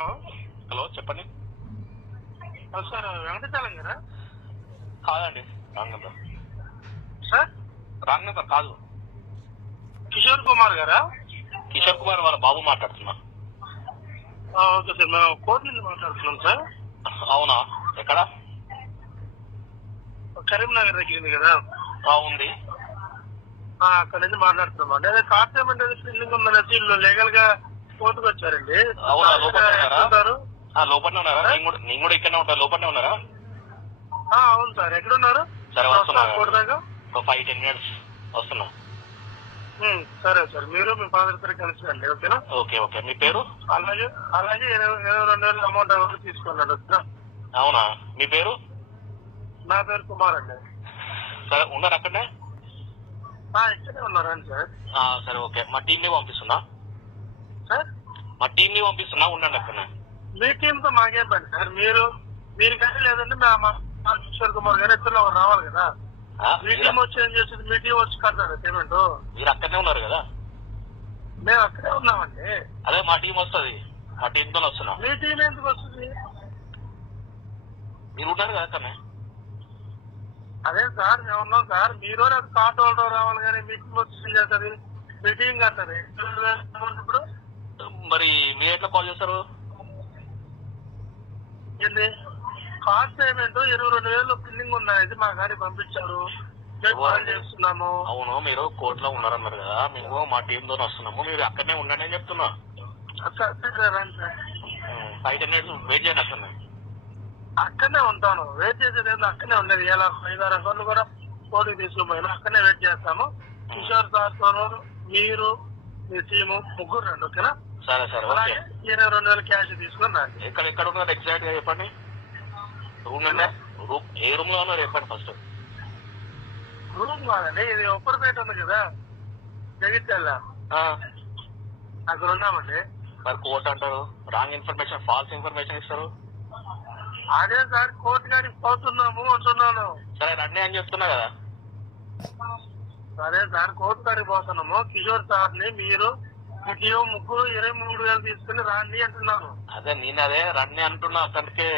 Hello చెప్పండి. Sir వెంకటచాలం గారా? కాదండి, wrong number. Sir wrong number కాదు. కిషోర్ కుమార్ గారా? కిషోర్ కుమార్ వాళ్ళ బాబు మాట్లాడుతున్నా. ఓకే సార్, మేము కోర్టు నుంచి మాట్లాడుతున్నాం సార్. అవునా, ఎక్కడ? కరీంనగర్ దగ్గర ఉంది కదా, ఉంది. అక్కడ నుంచి మాట్లాడుతున్నాం అండి. అదే కార్ పేమెంట్ అనేది పెండింగ్ ఉందనేసి వీళ్ళు లీగల్ గా కోర్టుకు వచ్చారండి. అవునా, లోపలనే ఉన్నారా? ఉంటారు. నేను కూడా ఇక్కడనే ఉంటాను. లోపలనే ఉన్నారా? అవును సార్, ఎక్కడున్నారు? సరే వస్తున్నా, కోర్టు దాకా ఒక 5-10 minutes వస్తున్నా. సరే సార్, మీరు మీ ఫాదర్ ఇద్దరు కలిసి రండి. ఓకేనా? Okay okay. మీ పేరు? అలాగే 22,000 అమౌంట్ ఎవరు తీసుకున్నాడు? అవునా, మీ పేరు? నా పేరు కుమార్ అండి. సరే, ఉన్నారు అక్కడనే? ఇక్కడే ఉన్నారండి సార్. సరే ఓకే. మా టీంని పంపిస్తున్నా. సార్ మా టీంని పంపిస్తున్నా, ఉండండి అక్కడనే. మీ టీంతో మాకేం పని సార్? మీరు కానీ లేదంటే మా కిషోర్ కుమార్ గారు ఇద్దరు ఒకరు రావాలి కదా. మీ టీం వచ్చి ఏం చేస్తుంది? మీ టీం వచ్చి కడతారు పేమెంట్. మీరు అక్కడనే ఉన్నారు కదా? మేము అక్కడే ఉన్నామండి. అదే మా టీం వస్తుంది, మా టీంతో వస్తున్నా. మీ టీం ఎందుకు వస్తుంది? మీరు ఉన్నారు కదా అక్కడనే. అదే సార్, మేము ఉన్నాం సార్. మీరు కార్డు హోల్డర్ రావాలి కానీ మీ టీం వచ్చి చేస్తుంది, మీ టీం కడతారు. ఇప్పుడు మరి మీరు ఎట్లా కాల్ చేస్తారు? ఏంది కార్డ్ పేమెంట్ 22,000 పెండింగ్ ఉందనేది మా గారి పంపించారు. మేము కాల్ చేస్తున్నాము. అవును, మీరు కోర్టులో ఉన్నారన్నారు కదా, మేము మా టీంతో వస్తున్నాము. మీరు అక్కడనే ఉండండి అని చెప్తున్నా. రండి సార్, 5-10 minutes వెయిట్ చేయండి అక్కడనే. అక్కడనే ఉంటాను. వెయిట్ చేసేది ఏందో అక్కడనే ఉండేది. 5-6 అకౌంట్లు కూడా కోర్టుకి తీసుకుపోయినా అక్కడనే వెయిట్ చేస్తాము. కిషోర్ సార్తో మీరు మీ టీము ముగ్గురు రండి. ఓకేనా? సరే సరే ఓకే. 22,000 క్యాష్ తీసుకుని రండి. ఎక్కడ ఉన్నారు ఎగ్జాక్ట్ గా చెప్పండి. ఏ రూమ్ లో ఉన్నారు చెప్పండి ఫస్ట్. రూమ్ కాదండి, ఇది ఉప్పరపేట ఉంది కదా, జగిత్యాల, అక్కడ ఉన్నామండి. మరి కోర్టు అంటారు, రాంగ్ ఇన్ఫర్మేషన్, ఫాల్స్ ఇన్ఫర్మేషన్ ఇస్తారు. అదే సార్, కోర్టు గారికి పోతున్నాము అంటున్నాను. సరే రండి అని చెప్తున్నా కదా. సరే సార్, కోర్టు గారికి పోతున్నాము. కిషోర్ సార్ ని మీరు ముగ్గురు 23,000 తీసుకుని రండి అంటున్నాను. అదే నేను అదే రండి అంటున్నా. అక్కడికే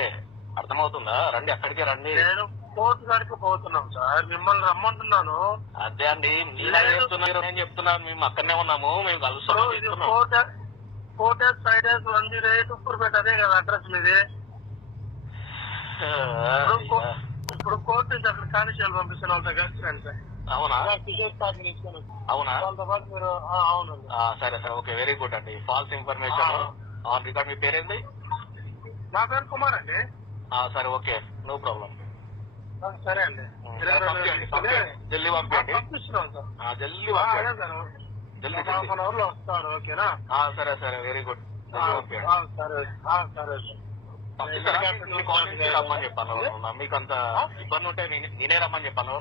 అర్థమవుతుందా? రండి, అక్కడికే రండి. నేను కోర్టు గారికి పోతున్నాం సార్, మిమ్మల్ని రమ్మంటున్నాను. అదే అండి, నేను చెప్తున్నాను. మేము అక్కడనే ఉన్నాము, మేము కలుస్తున్నాం. కోర్టెస్ సైడెస్ 108 ఉప్పరపేట, అదే కదా అడ్రస్ మీది? ఇప్పుడు కోర్టు నుంచి అక్కడ కానిస్టేబుల్ పంపిస్తున్న వాళ్ళతో కలిసి రండి సార్. అవునా? కిషోర్ సార్ తీసుకొని అవునా? వాళ్ళతో పాటు మీరు. అవునండి. సరే సరే ఓకే, వెరీ గుడ్ అండి. False information on record. మీ పేరేంది? నా పేరు కుమార్ అండి. సరే ఓకే, నో ప్రాబ్లం. సరే అండి, జల్దీ పంపించండి. పంపిస్తున్నాం సార్. జల్దీ పంపించండి. జల్దీ 1 hour లో వస్తాడు. ఓకేనా? సరే సరే, వెరీ గుడ్. సరే సరే రమ్మని చెప్పాను. మీకు అంత ఇబ్బంది ఉంటే నేనే రమ్మని చెప్పాను.